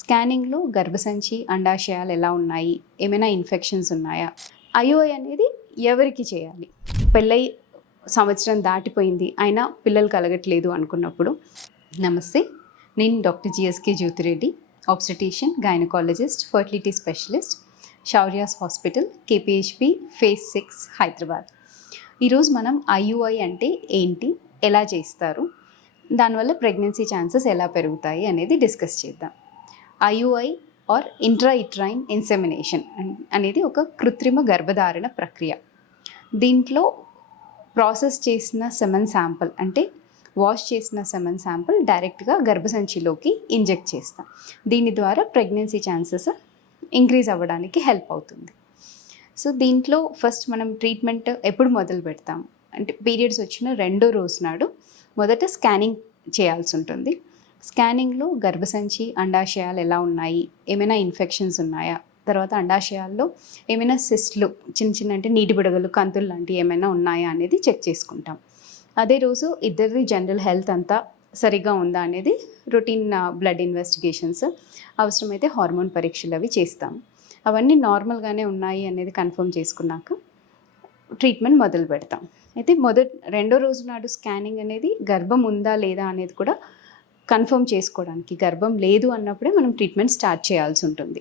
స్కానింగ్లో గర్భసంచి అండాశయాలు ఎలా ఉన్నాయి, ఏమైనా ఇన్ఫెక్షన్స్ ఉన్నాయా, ఐయుఐ అనేది ఎవరికి చేయాలి, పెళ్ళై సంవత్సరం దాటిపోయింది అయినా పిల్లలు కలగట్లేదు అనుకున్నప్పుడు. నమస్తే, నేను doctor GSK Jyothireddy, obstetrician, gynaecologist, fertility specialist, Shaurya's hospital, KPHB, phase 6, Hyderabad. ఈరోజు మనం ఐయుఐ అంటే ఏంటి, ఎలా చేస్తారు, దానివల్ల ప్రెగ్నెన్సీ ఛాన్సెస్ ఎలా పెరుగుతాయి అనేది డిస్కస్ చేద్దాం. ఐయుఐ ఆర్ ఇంట్రాఇట్రైన్ ఇన్సెమినేషన్ అనేది ఒక కృత్రిమ గర్భధారణ ప్రక్రియ. దీంట్లో ప్రాసెస్ చేసిన సెమన్ శాంపుల్ అంటే వాష్ చేసిన సెమన్ శాంపుల్ డైరెక్ట్గా గర్భసంచిలోకి ఇంజెక్ట్ చేస్తాం. దీని ద్వారా ప్రెగ్నెన్సీ ఛాన్సెస్ ఇంక్రీజ్ అవ్వడానికి హెల్ప్ అవుతుంది. సో దీంట్లో ఫస్ట్ మనం ట్రీట్మెంట్ ఎప్పుడు మొదలు పెడతాం అంటే పీరియడ్స్ వచ్చిన 2వ రోజు నాడు మొదట స్కానింగ్ చేయాల్సి ఉంటుంది. స్కానింగ్లో గర్భసంచి అండాశయాలు ఎలా ఉన్నాయి, ఏమైనా ఇన్ఫెక్షన్స్ ఉన్నాయా, తర్వాత అండాశయాల్లో ఏమైనా సిస్ట్లు చిన్న చిన్న అంటే నీటి బుడగలు, కంతులు లాంటివి ఏమైనా ఉన్నాయా అనేది చెక్ చేసుకుంటాం. అదే రోజు ఇద్దరిది జనరల్ హెల్త్ అంతా సరిగ్గా ఉందా అనేది రొటీన్ బ్లడ్ ఇన్వెస్టిగేషన్స్, అవసరమైతే హార్మోన్ పరీక్షలు అవి చేస్తాం. అవన్నీ నార్మల్గానే ఉన్నాయి అనేది కన్ఫర్మ్ చేసుకున్నాక ట్రీట్మెంట్ మొదలు పెడతాం. అయితే 2వ రోజు నాడు స్కానింగ్ అనేది గర్భం ఉందా లేదా అనేది కూడా కన్ఫర్మ్ చేసుకోవడానికి, గర్భం లేదు అన్నప్పుడే మనం ట్రీట్మెంట్ స్టార్ట్ చేయాల్సి ఉంటుంది.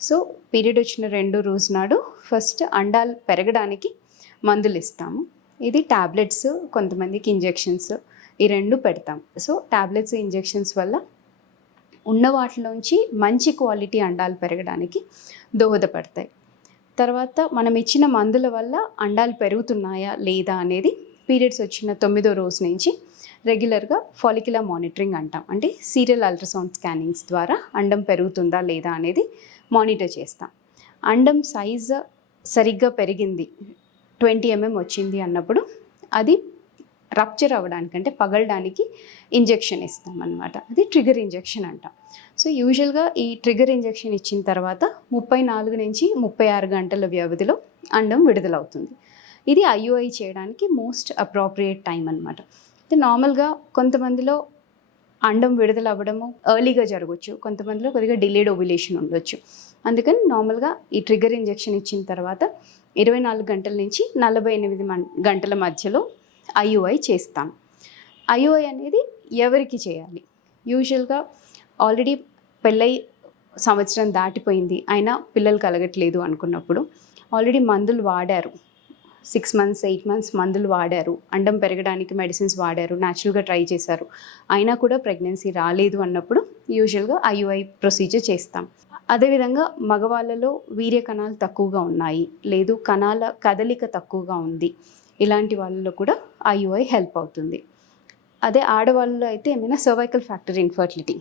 సో పీరియడ్ వచ్చిన 2వ రోజు నాడు ఫస్ట్ అండాలు పెరగడానికి మందులు ఇస్తాము. ఇది టాబ్లెట్స్, కొంతమందికి ఇంజెక్షన్స్, ఈ 2 పెడతాం. సో టాబ్లెట్స్, ఇంజెక్షన్స్ వల్ల ఉన్న వాటిలోంచి మంచి క్వాలిటీ అండాలు పెరగడానికి దోహదపడతాయి. తర్వాత మనం ఇచ్చిన మందుల వల్ల అండాలు పెరుగుతున్నాయా లేదా అనేది పీరియడ్స్ వచ్చిన 9వ రోజు నుంచి రెగ్యులర్గా ఫాలిక్యులర్ మానిటరింగ్ అంటాం. అంటే సీరియల్ అల్ట్రాసౌండ్ స్కానింగ్స్ ద్వారా అండం పెరుగుతుందా లేదా అనేది మానిటర్ చేస్తాం. అండం సైజు సరిగ్గా పెరిగింది, 20 mm వచ్చింది అన్నప్పుడు అది రప్చర్ అవ్వడానికి అంటే పగలడానికి ఇంజెక్షన్ ఇస్తాం అన్నమాట. అది ట్రిగర్ ఇంజెక్షన్ అంటాం. సో యూజువల్గా ఈ ట్రిగర్ ఇంజెక్షన్ ఇచ్చిన తర్వాత 34 నుంచి 36 గంటల వ్యవధిలో అండం విడుదలవుతుంది. ఇది ఐయుఐ చేయడానికి మోస్ట్ అప్రోప్రియేట్ టైం అన్నమాట. అయితే నార్మల్గా కొంతమందిలో అండం విడుదల అవ్వడము ఎర్లీగా జరగవచ్చు, కొంతమందిలో కొద్దిగా డిలేడ్ ఓవ్యులేషన్ ఉండొచ్చు. అందుకని నార్మల్గా ఈ ట్రిగర్ ఇంజెక్షన్ ఇచ్చిన తర్వాత 24 గంటల నుంచి 48 గంటల మధ్యలో ఐయుఐ చేస్తాం. ఐయుఐ అనేది ఎవరికి చేయాలి? యూజువల్గా ఆల్రెడీ పెళ్ళై సంవత్సరం దాటిపోయింది అయినా పిల్లలు కలగట్లేదు అనుకున్నప్పుడు, ఆల్రెడీ మందులు వాడారు, 6 months 8 months మందులు వాడారు, అండం పెరగడానికి మెడిసిన్స్ వాడారు, న్యాచురల్గా ట్రై చేశారు, అయినా కూడా ప్రెగ్నెన్సీ రాలేదు అన్నప్పుడు యూజువల్గా ఐయుఐ ప్రొసీజర్ చేస్తాం. అదేవిధంగా మగవాళ్ళలో వీర్య కణాలు తక్కువగా ఉన్నాయి, లేదు కణాల కదలిక తక్కువగా ఉంది, ఇలాంటి వాళ్ళలో కూడా ఐయుఐ హెల్ప్ అవుతుంది. అదే ఆడవాళ్ళలో అయితే ఏమైనా సర్వైకల్ ఫ్యాక్టర్ ఇన్ఫర్టిలిటీ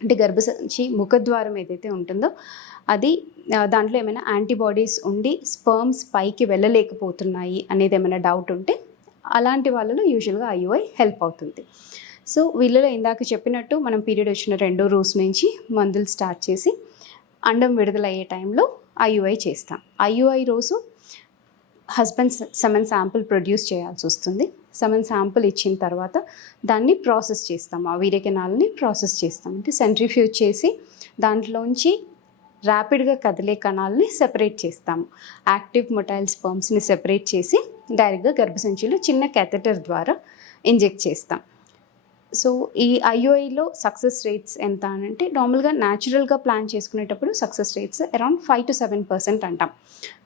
అంటే గర్భసంచి ముఖద్వారం ఏదైతే ఉంటుందో అది దాంట్లో ఏమైనా యాంటీబాడీస్ ఉండి స్పర్మ్స్ పైకి వెళ్ళలేకపోతున్నాయి అనేది ఏమైనా డౌట్ ఉంటే అలాంటి వాళ్ళలో యూజువల్గా ఐయుఐ హెల్ప్ అవుతుంది. సో వీళ్ళలో ఇందాక చెప్పినట్టు మనం పీరియడ్ వచ్చిన 2వ రోజు నుంచి మందులు స్టార్ట్ చేసి అండం విడుదలయ్యే టైంలో ఐయుఐ చేస్తాం. ఐయుఐ రోజు హస్బెండ్ సెమన్ శాంపుల్ ప్రొడ్యూస్ చేయాల్సి వస్తుంది. సెమన్ శాంపుల్ ఇచ్చిన తర్వాత దాన్ని ప్రాసెస్ చేస్తాం, ఆ వీర్య కణాలని ప్రాసెస్ చేస్తాం. అంటే సెంట్రిఫ్యూజ్ చేసి దాంట్లోంచి ర్యాపిడ్గా కదిలే కణాలని సెపరేట్ చేస్తాము. యాక్టివ్ మొటైల్ స్పర్మ్స్ని సెపరేట్ చేసి డైరెక్ట్గా గర్భసంచిలో చిన్న క్యాథెటర్ ద్వారా ఇంజెక్ట్ చేస్తాం. సో ఈ ఐయుఐలో సక్సెస్ రేట్స్ ఎంత అని అంటే నార్మల్గా న్యాచురల్గా ప్లాన్ చేసుకునేటప్పుడు సక్సెస్ రేట్స్ అరౌండ్ 5 to 7% అంటాం.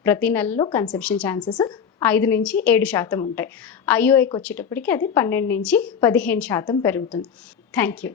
ప్రతి నెలలో కన్సెప్షన్ ఛాన్సెస్ 5 నుంచి 7% ఉంటాయి. ఐయుఐకి వచ్చేటప్పటికి అది 12 నుంచి 15% పెరుగుతుంది. Thank you.